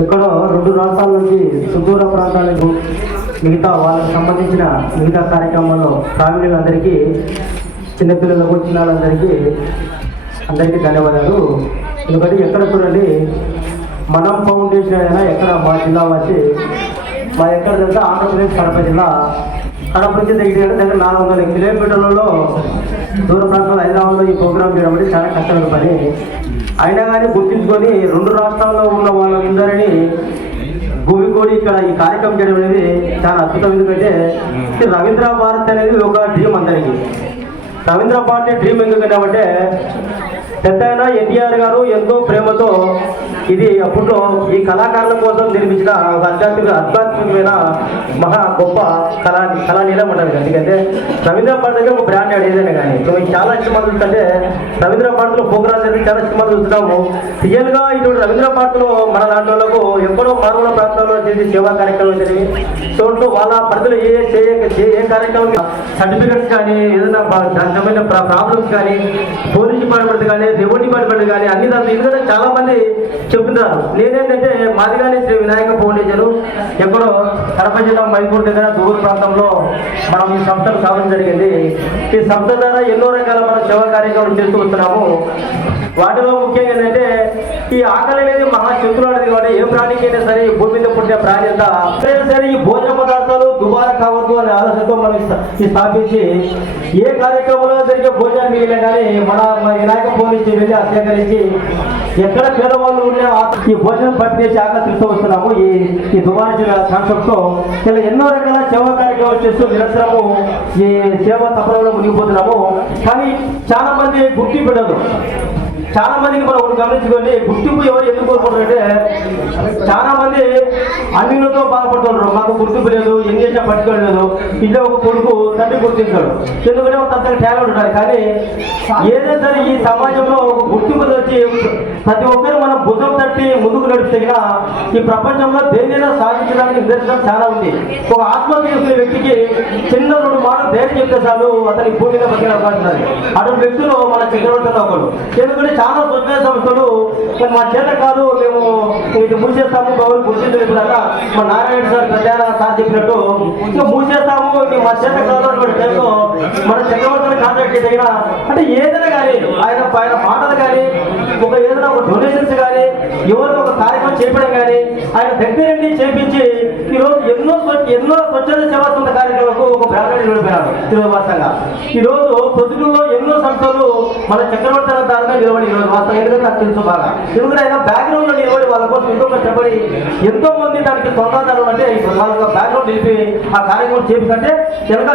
ఎక్కడో 2 రాష్ట్రాల నుంచి సుదూర ప్రాంతాలకు మిగతా వాళ్ళకు సంబంధించిన మిగతా కార్యక్రమాల్లో ఫ్యామిలీలందరికీ, చిన్నపిల్లలకు వచ్చిన వాళ్ళందరికీ ధన్యవాదాలు. ఎందుకంటే ఎక్కడ చూడండి, మనం ఫౌండేషన్ అయినా ఎక్కడ మా జిల్లా వచ్చి మా ఎక్కడ తెలుసా ఆంధ్రప్రదేశ్ కడప జిల్లా. కడప నుంచి దగ్గర 400 కిలోమీటర్లలో దూర ప్రాంతంలో హైదరాబాద్లో ఈ ప్రోగ్రాం చేయడం అంటే చాలా కష్టమైన పని. అయినా కానీ గుర్తించుకొని 2 రాష్ట్రాల్లో ఉన్న వాళ్ళందరినీ భూమికోడి ఇక్కడ ఈ కార్యక్రమం చేయడం అనేది చాలా అద్భుతం. ఎందుకంటే రవీంద్ర భారత్ అనేది ఒక డ్రీమ్ అందరికీ. రవీంద్ర భారతి డ్రీమ్ ఎందుకంటే పెద్ద ఎన్టీఆర్ గారు ఎంతో ప్రేమతో ఇది అప్పట్లో ఈ కళాకారుల కోసం నిర్మించిన ఒక ఆధ్యాత్మికమైన మహా గొప్ప కళానీలం ఉంటుంది. ఎందుకంటే రవీంద్ర భారతి దగ్గర ఒక బ్రాండ్ ఏదైనా కానీ చాలా సినిమాలు చూస్తుంటే రవీంద్ర భారతిలో ప్రోగ్రామ్ జరిగి చాలా సినిమాలు చూస్తున్నాము. రియల్గా ఇటువంటి రవీంద్ర భారతిలో మన దాంట్లో వాళ్ళకు ఎక్కడో మారుమూల ప్రాంతాల్లో చేసి సేవా కార్యక్రమాలు జరిగి చూడండి వాళ్ళ పరిధిలో ఏ కార్యక్రమం సర్టిఫికెట్స్ కానీ ఏదైనా దాని ప్రాబ్లమ్స్ కానీ పోలీస్ డిపార్ట్మెంట్ కానీ రెవెన్యూ డిపార్ట్మెంట్ కానీ అన్ని దాంట్లో ఎందుకంటే చాలా మంది చెప్తున్నారు. నేనేంటంటే మాది కానీ శ్రీ వినాయక ఫౌండేషన్ ఎక్కడో కడప జిల్లా మైపూర్ దగ్గర దూర ప్రాంతంలో మనం ఈ సంస్థను సాధన జరిగింది. ఈ సంస్థ ద్వారా ఎన్నో రకాల మనం సేవా కార్యక్రమాలు చేస్తూ వస్తున్నాము. వాటిలో ముఖ్యంగా ఏంటంటే ఈ ఆకలి అనేది మహాశత్రువు అనేది కాబట్టి ఏ ప్రాణికైనా సరే ఈ భూమి మీద పుట్టిన ప్రాణి అంతా సరే ఈ భోజన పదార్థాలు దుబారా కావద్దు అనే ఆలోచనతో మనం స్థాపించి ఏ కార్యక్రమంలో జరిగే భోజనాలు మిగిలిన కానీ మన వినాయక ఫౌండేషన్ వెళ్ళి సేకరించి ఎక్కడ పేదవాళ్ళు ఉన్నా ఈ భోజనం పంపిణీ ఆకలి తీస్తూ వస్తున్నాము. ఈ దుబారా కాన్సెప్ట్ తో ఇలా ఎన్నో రకాల సేవా కార్యక్రమాలు చేస్తూ నిరంతరము ఈ సేవా తపనలో మునిగిపోతున్నాము. కానీ చాలా మంది గుర్తింపు పెట్టదు. చాలా మందికి మనం ఒకటి గమనించుకోండి, గుర్తింపు ఎవరు ఎందుకు కోరుకుంటారంటే చాలా మంది అన్నిలతో బాధపడుతుంటారు. మాకు గుర్తింపు లేదు, ఏం చేసినా పట్టుకోలేదు. ఇంట్లో ఒక కొడుకు తండ్రి గుర్తించాడు, ఎందుకంటే ఒక తండ్రి టాలెంట్ ఉండాలి. కానీ ఏదైనా సరే ఈ సమాజంలో ఒక గుర్తింపు వచ్చి ప్రతి ఒక్కరు మనం భుజం తట్టి ముందుకు నడిపిన ఈ ప్రపంచంలో దేనినైనా సాధించడానికి నిదర్శనం చాలా ఉంది. ఒక ఆత్మహత్య చేసుకునే వ్యక్తికి చిన్న 2 మాటలు ధైర్యం చెప్తే చాలు అతని భూమిగా బతికే అవకాశం ఉంది. అటువంటి వ్యక్తులు మన చక్రవర్తిలో ఒకరు. ఎందుకంటే చాలా స్వచ్ఛమైన సంస్థలు మా చేత కాదు, మేము ఇది మూసేస్తాము గౌరవం గుర్తించలేదా మా నారాయణ సార్ పెద్ద సార్ చెప్పినట్టు ఇంకా మూసేస్తాము ఇది మా చేత కాదు అటువంటి టైంలో మన చక్రవర్తిని కాంటాక్ట్ తగిన అంటే ఏదైనా కానీ ఆయన మాటలు కానీ ఒక ఏదైనా ఒక డొనేషన్స్ కానీ ఎవరు ఒక కార్యక్రమం చేపడం కానీ ఆయన దగ్గరండి చేపించి ఈరోజు ఎన్నో స్వచ్ఛత సేవా సంస్థ కార్యక్రమాలకు ఒక బ్రాండ్ నిలబడిపోయారు. తిరువాసంగా ఈరోజు పొద్దులో ఎన్నో సంస్థలు మన చక్రవర్తి ద్వారా నిలబడి ఎందుకంటే నాకు తెలుసు బాగా. ఎందుకంటే ఆయన బ్యాక్గ్రౌండ్ లో నిలబడి వాళ్ళ కోసం ఎంతో కష్టపడి ఎంతో మంది దానికి స్వంతాదారులు అంటే వాళ్ళ బ్యాక్గ్రౌండ్ నిలిపి ఆ కార్యక్రమం చేపించంటే వెనక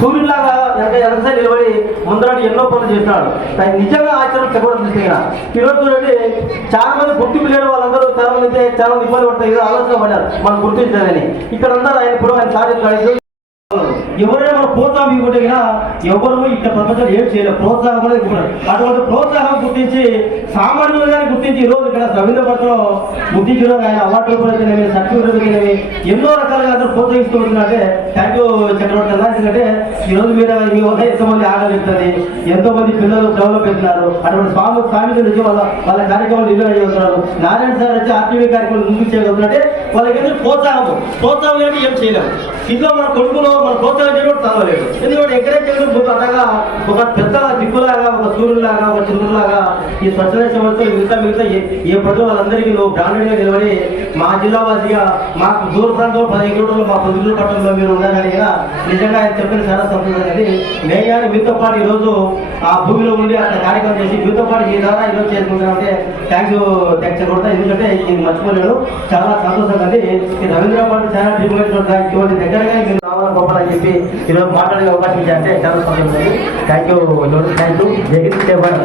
సూర్యులాగా వెనక నిలబడి ముందరాడు ఎన్నో పనులు చేస్తున్నాడు. నిజంగా ఆచరణ చెప్పడం చూస్తే ఈరోజు చూడండి చాలా మంది గుర్తింపు లేని వాళ్ళందరూ చాలా మంది ఇబ్బంది పడతాయి. ఆలోచన పడ్డారు మనం గుర్తించాలని. ఇక్కడ అందరూ ఆయన ఇప్పుడు ఆయన సాధించాడు. ఎవరైనా మనం ప్రోత్సాహం ఇవ్వకుంటే ఎవరు ఇక్కడ ప్రపంచంలో ఏం చేయలేదు. ప్రోత్సాహం అనేది అటువంటి ప్రోత్సాహం గుర్తించి సామాన్యులుగా గుర్తించి ఈరోజు ఇక్కడ రవీంద్ర భారతిలో గుర్తించిన ఆయన అవార్డులు అయితేనేవి సర్టిఫికెట్లు అయితేనేవి ఎన్నో రకాలుగా అందరూ ప్రోత్సహిస్తూ ఉంటున్నారంటే థ్యాంక్ యూ చక్రవర్తి అన్న. ఎందుకంటే ఈరోజు మీరు మీ వద్ద ఎంతోమంది ఆగలిస్తుంది, ఎంతో మంది పిల్లలు డెవలప్ అవుతున్నారు. అటువంటి స్వామి నుంచి వాళ్ళ కార్యక్రమాలు నిర్వహణ చేస్తున్నారు. నారాయణ సార్ వచ్చి ఆర్టీవీ కార్యక్రమాలు ముందుకు చేయగలుగుతుంటే వాళ్ళకి ఎందుకు ప్రోత్సాహం లేని ఏం చేయలేము. ఇంట్లో మన కొడుకులో మన ప్రోత్సాహం చేయడం చదవలేదు. ఎందుకంటే ఎంకరేజ్ చేయడం అనగా ఒక పెద్ద దిక్కులాగా ఒక సూర్యులాగా ఒక చంద్రులాగా ఈ స్వచ్ఛత సంస్థలు మిగతా ఏ ప్రజలు వాళ్ళందరికీ నువ్వు బ్రాండెడ్గా నిలబడి మా జిల్లా వాసిగా మాకు దూర ప్రాంతంలో 10 కిలోమీటర్లు మా పొద్దుల పట్టణంలో మీరు ఉండాలని నిజంగా ఆయన చెప్పిన చాలా సంతోషం అనేది. నేను కానీ మీతో పాటు ఈరోజు ఆ భూమిలో ఉండి అక్కడ కార్యక్రమం చేసి మీతో పాటు ఈ ద్వారా ఈరోజు చేసుకుంటామంటే థ్యాంక్ యూ కూడా. ఎందుకంటే ఇది మర్చిపోలేడు, చాలా సంతోషంగా అండి. ఈ రవీంద్ర భారతి చాలా డ్రీమ్ ఇటువంటి దగ్గరగా మీరు రావాలని గొప్పని చెప్పి ఈరోజు మాట్లాడే అవకాశం ఇచ్చారంటే చాలా సంతోషం. Thank you Jagan saver.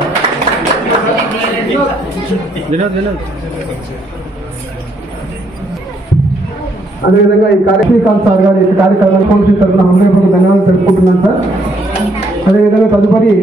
అదేవిధంగా ఈ శ్రీకాంత్ సార్ గారి కార్యక్రమాన్ని తరఫున హృదయపూర్వక ధన్యవాదాలు తెలుపుకుంటున్నాను సార్. అదేవిధంగా తదుపరి